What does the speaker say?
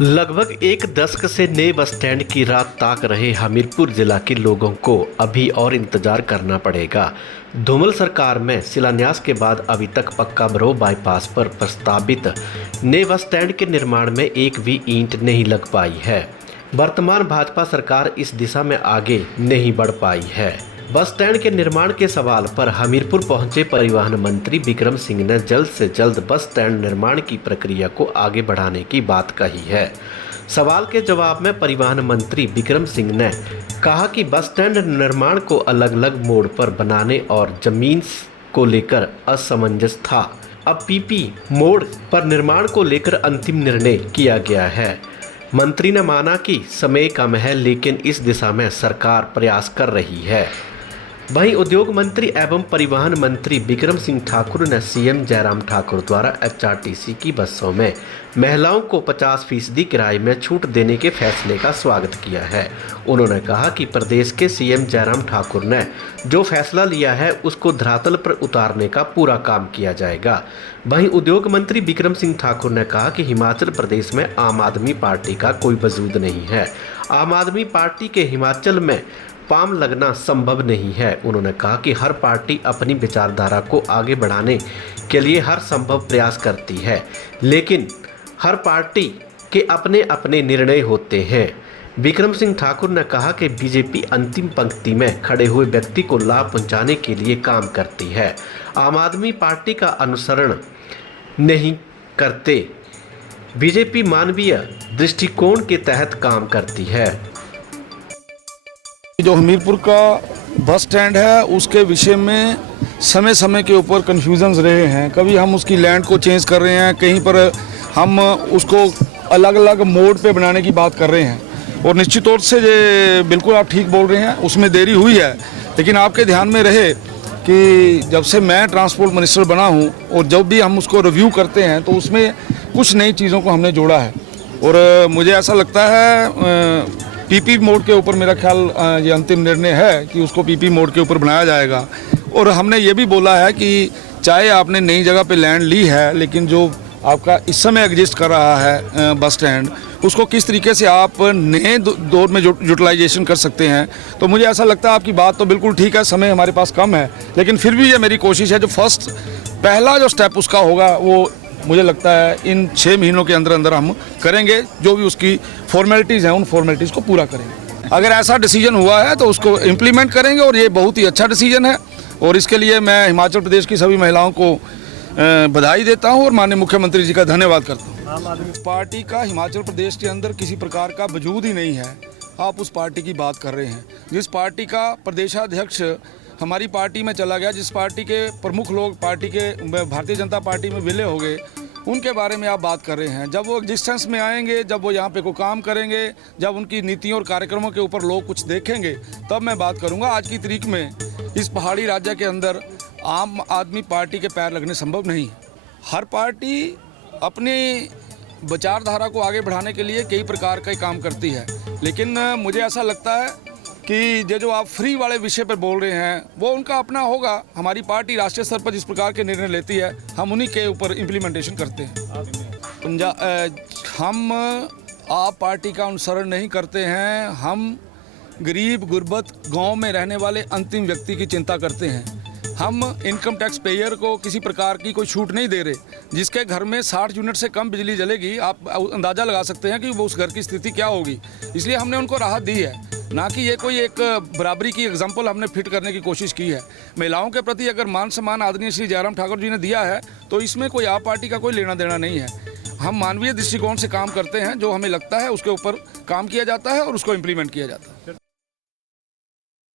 लगभग एक दशक से नए बस स्टैंड की राह ताक रहे हमीरपुर जिला के लोगों को अभी और इंतजार करना पड़ेगा। धूमल सरकार में शिलान्यास के बाद अभी तक पक्का बरो बाईपास पर प्रस्तावित नए बस स्टैंड के निर्माण में एक भी ईंट नहीं लग पाई है। वर्तमान भाजपा सरकार इस दिशा में आगे नहीं बढ़ पाई है। बस स्टैंड के निर्माण के सवाल पर हमीरपुर पहुंचे परिवहन मंत्री बिक्रम सिंह ने जल्द से जल्द बस स्टैंड निर्माण की प्रक्रिया को आगे बढ़ाने की बात कही है। सवाल के जवाब में परिवहन मंत्री बिक्रम सिंह ने कहा कि बस स्टैंड निर्माण को अलग अलग मोड़ पर बनाने और जमीन को लेकर असमंजस था। अब पीपी मोड़ पर निर्माण को लेकर अंतिम निर्णय किया गया है। मंत्री ने माना कि समय कम है, लेकिन इस दिशा में सरकार प्रयास कर रही है। वहीं उद्योग मंत्री एवं परिवहन मंत्री बिक्रम सिंह ठाकुर ने सीएम जयराम ठाकुर द्वारा एचआरटीसी की बसों में महिलाओं को 50% किराए में छूट देने के फैसले का स्वागत किया है। उन्होंने कहा कि प्रदेश के सीएम जयराम ठाकुर ने जो फैसला लिया है उसको धरातल पर उतारने का पूरा काम किया जाएगा। वहीं उद्योग मंत्री बिक्रम सिंह ठाकुर ने कहा कि हिमाचल प्रदेश में आम आदमी पार्टी का कोई वजूद नहीं है। आम आदमी पार्टी के हिमाचल में पाम लगना संभव नहीं है। उन्होंने कहा कि हर पार्टी अपनी विचारधारा को आगे बढ़ाने के लिए हर संभव प्रयास करती है, लेकिन हर पार्टी के अपने अपने निर्णय होते हैं। बिक्रम सिंह ठाकुर ने कहा कि बीजेपी अंतिम पंक्ति में खड़े हुए व्यक्ति को लाभ पहुंचाने के लिए काम करती है। आम आदमी पार्टी का अनुसरण नहीं करते। बीजेपी मानवीय दृष्टिकोण के तहत काम करती है। जो हमीरपुर का बस स्टैंड है उसके विषय में समय समय के ऊपर कन्फ्यूजन्स रहे हैं। कभी हम उसकी लैंड को चेंज कर रहे हैं, कहीं पर हम उसको अलग अलग मोड पे बनाने की बात कर रहे हैं। और निश्चित तौर से ये बिल्कुल आप ठीक बोल रहे हैं, उसमें देरी हुई है। लेकिन आपके ध्यान में रहे कि जब से मैं ट्रांसपोर्ट मिनिस्टर बना हूँ और जब भी हम उसको रिव्यू करते हैं तो उसमें कुछ नई चीज़ों को हमने जोड़ा है। और मुझे ऐसा लगता है पीपी मोड के ऊपर मेरा ख्याल ये अंतिम निर्णय है कि उसको पीपी मोड के ऊपर बनाया जाएगा। और हमने ये भी बोला है कि चाहे आपने नई जगह पे लैंड ली है, लेकिन जो आपका इस समय एग्जिस्ट कर रहा है बस स्टैंड, उसको किस तरीके से आप नए दौर में यूटिलाइजेशन कर सकते हैं। तो मुझे ऐसा लगता है आपकी बात तो बिल्कुल ठीक है, समय हमारे पास कम है, लेकिन फिर भी ये मेरी कोशिश है जो पहला जो स्टेप उसका होगा वो मुझे लगता है इन 6 महीनों के अंदर अंदर हम करेंगे। जो भी उसकी फॉर्मेलिटीज़ हैं उन फॉर्मेलिटीज़ को पूरा करेंगे। अगर ऐसा डिसीजन हुआ है तो उसको इम्प्लीमेंट करेंगे और ये बहुत ही अच्छा डिसीजन है। और इसके लिए मैं हिमाचल प्रदेश की सभी महिलाओं को बधाई देता हूँ और माननीय मुख्यमंत्री जी का धन्यवाद करता हूँ। आम आदमी पार्टी का हिमाचल प्रदेश के अंदर किसी प्रकार का वजूद ही नहीं है। आप उस पार्टी की बात कर रहे हैं जिस पार्टी का प्रदेशाध्यक्ष हमारी पार्टी में चला गया, जिस पार्टी के प्रमुख लोग पार्टी के भारतीय जनता पार्टी में विलय हो गए, उनके बारे में आप बात कर रहे हैं। जब वो एग्जिस्टेंस में आएंगे, जब वो यहाँ पे कोई काम करेंगे, जब उनकी नीतियों और कार्यक्रमों के ऊपर लोग कुछ देखेंगे, तब मैं बात करूँगा। आज की तारीख में इस पहाड़ी राज्य के अंदर आम आदमी पार्टी के पैर लगने संभव नहीं है। हर पार्टी अपनी विचारधारा को आगे बढ़ाने के लिए कई प्रकार के काम करती है, लेकिन मुझे ऐसा लगता है कि ये जो आप फ्री वाले विषय पर बोल रहे हैं वो उनका अपना होगा। हमारी पार्टी राष्ट्रीय स्तर पर जिस प्रकार के निर्णय लेती है हम उन्हीं के ऊपर इम्प्लीमेंटेशन करते हैं। हम आप पार्टी का अनुसरण नहीं करते हैं। हम गरीब गुरबत गांव में रहने वाले अंतिम व्यक्ति की चिंता करते हैं। हम इनकम टैक्स पेयर को किसी प्रकार की कोई छूट नहीं दे रहे। जिसके घर में 60 यूनिट से कम बिजली जलेगी, आप अंदाज़ा लगा सकते हैं कि वो उस घर की स्थिति क्या होगी। इसलिए हमने उनको राहत दी है, ना कि ये कोई एक बराबरी की एग्जाम्पल हमने फिट करने की कोशिश की है। महिलाओं के प्रति अगर मान सम्मान आदरणीय श्री जयराम ठाकुर जी ने दिया है तो इसमें कोई आप पार्टी का कोई लेना देना नहीं है। हम मानवीय दृष्टिकोण से काम करते हैं, जो हमें लगता है उसके ऊपर काम किया जाता है और उसको इम्प्लीमेंट किया जाता है।